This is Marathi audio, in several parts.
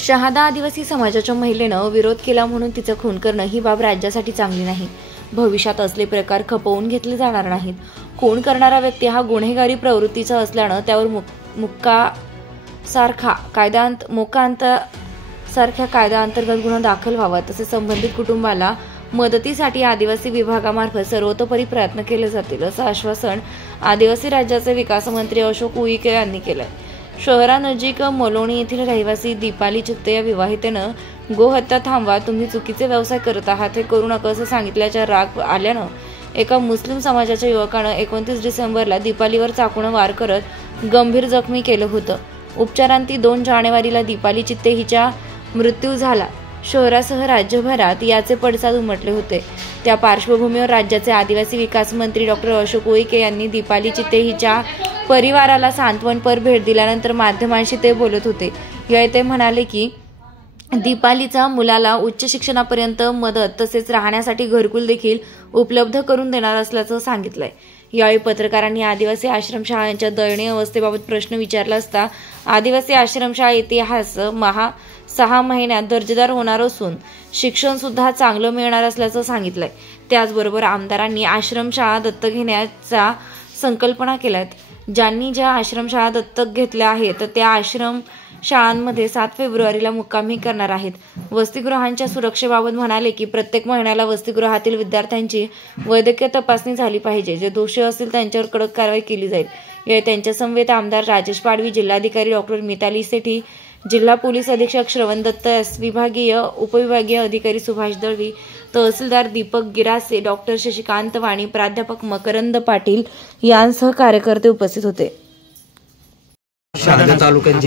शहादा आदिवासी समाजाच्या महिलेनं विरोध केला म्हणून तिचा खून करणं ही बाब राज्यासाठी चांगली नाही। भविष्यात असले प्रकार खपवून घेतले जाणार नाहीत। खून करणारा व्यक्ती हा गुन्हेगारी प्रवृत्तीचा असल्यानं त्यावर मोक्कासारख्या कायद्याअंतर्गत गुन्हा दाखल व्हावा, तसेच संबंधित कुटुंबाला मदतीसाठी आदिवासी विभागामार्फत सर्वतोपरी प्रयत्न केले जातील, असं आश्वासन आदिवासी राज्याचे विकास मंत्री अशोक उईके यांनी केलंय। शहरानजीक मोलोणी येथील रहिवासी दीपाली चित्ते या विवाहितेनं गोहत्या थांबवा, तुम्ही चुकीचे व्यवसाय करत आहात, हे करू नका असं सांगितल्याचा राग आल्यानं एका मुस्लिम समाजाच्या युवकानं 29 डिसेंबरला दीपालीवर चाकूनं वार करत गंभीर जखमी केलं होतं। उपचारांती 2 जानेवारीला दीपाली चित्ते हिचा मृत्यू झाला। शहरासह राज्यभरात याचे पडसाद उमटले होते। त्या पार्श्वभूमीवर राज्याचे आदिवासी विकास मंत्री डॉक्टर अशोक उईके यांनी दीपाली चित्ते हिच्या परिवाराला सांत्वनपर भेट दिल्यानंतर माध्यमांशी ते बोलत होते। यावेळी ते म्हणाले की दीपालीचा मुलाला उच्च शिक्षणापर्यंत मदत तसेच राहण्यासाठी घरकुल देखील उपलब्ध करून देणार असल्याचं सांगितलंय। यावेळी पत्रकारांनी आदिवासी आश्रमशाळांच्या दयनीय अवस्थेबाबत प्रश्न विचारला असता आदिवासी आश्रमशाळा इतिहास 6 महिन्यात दर्जेदार होणार असून शिक्षण सुद्धा चांगलं मिळणार असल्याचं सांगितलंय। त्याचबरोबर आमदारांनी आश्रमशाळा दत्तक घेण्याचा संकल्पना केल्यात। ज्यांनी ज्या आश्रमशाळा दत्तक घेतल्या आहेत त्या आश्रमशाळांमध्ये 7 फेब्रुवारीला मुक्कामही करणार आहेत। वसतिगृहांच्या सुरक्षेबाबत म्हणाले की प्रत्येक महिन्याला वसतिगृहातील विद्यार्थ्यांची वैद्यकीय तपासणी झाली पाहिजे। जे दोषी असतील त्यांच्यावर कडक कारवाई केली जाईल। यावेळी त्यांच्या समवेत आमदार राजेश पाडवी, जिल्हाधिकारी डॉक्टर मिताली सेठी, जिल्हा पोलीस अधीक्षक श्रवण दत्त, विभागीय उपविभागीय अधिकारी सुभाष दळवी, तहसीलदार दीपक गिरासे, डॉक्टर शशिकांत वाणी, प्राध्यापक मकरंद पाटील यांसह कार्यकर्ते उपस्थित होते। शहादा तालुक्यात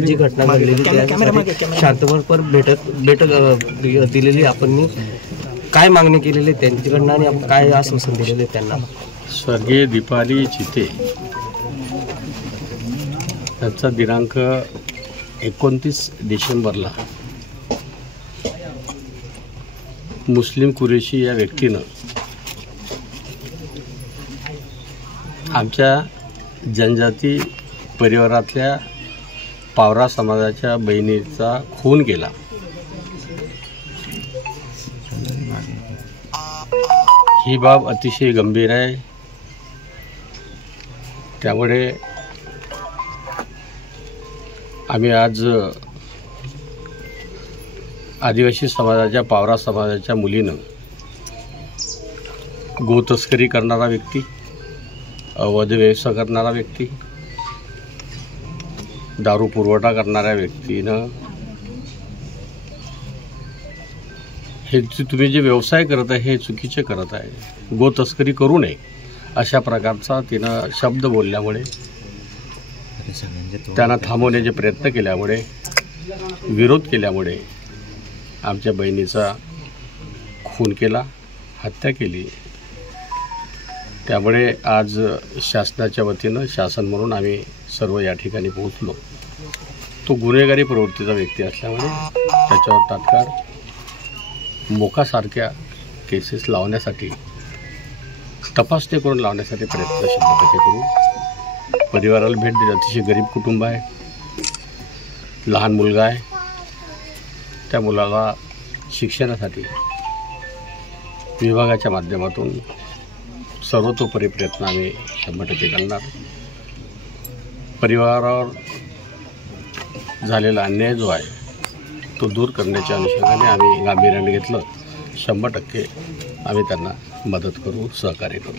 जी घटना घडलेली त्यासाठी शांततापर बैठक दिलेली आपण काय मागणी केलेली त्यांच्याकडनं आणि आपण काय आश्वासन दिलेले त्यांना? स्वर्गीय दीपाली चित्ते त्यांचा दिनांक 29 डिसेंबरला मुस्लिम कुरेशी या व्यक्तीनं आमच्या जनजाती परिवारातल्या पावरा समाजाच्या बहिणीचा खून केला। ही बाब अतिशय गंभीर आहे। त्यामुळे आम्ही आज आदिवासी समाजाच्या पावरा समाजाच्या मुलीनं गोतस्करी करणारा व्यक्ती, अवैध व्यवसाय करणारा व्यक्ती, दारू पुरवठा करणाऱ्या व्यक्तीनं हे तुम्ही जे व्यवसाय करत आहे हे चुकीचे करत आहे, गोतस्करी करू नये अशा प्रकारचा तिनं शब्द बोलल्यामुळे, त्यांना थांबवण्याचे प्रयत्न केल्यामुळे, विरोध केल्यामुळे आमच्या बहिणीचा खून केला, हत्या केली। त्यामुळे आज शासनाच्या वतीनं शासन म्हणून आम्ही सर्व या ठिकाणी पोहोचलो। तो गुन्हेगारी प्रवृत्तीचा व्यक्ती असल्यामुळे त्याच्यावर तात्काळ मोकासारख्या केसेस लावण्यासाठी, तपासणी करून लावण्यासाठी प्रयत्न 100% करू। परिवाराला भेट दिली। अतिशय गरीब कुटुंब आहे, लहान मुलगा आहे। त्या मुलाला शिक्षणासाठी विभागाच्या माध्यमातून सर्वतोपरी प्रयत्न आम्ही 100% करणार। परिवारावर झालेला अन्याय जो आहे तो दूर करण्याच्या अनुषंगाने आम्ही गांभीर्याने घेतलं। 100% आम्ही त्यांना मदत करू, सहकार्य करू।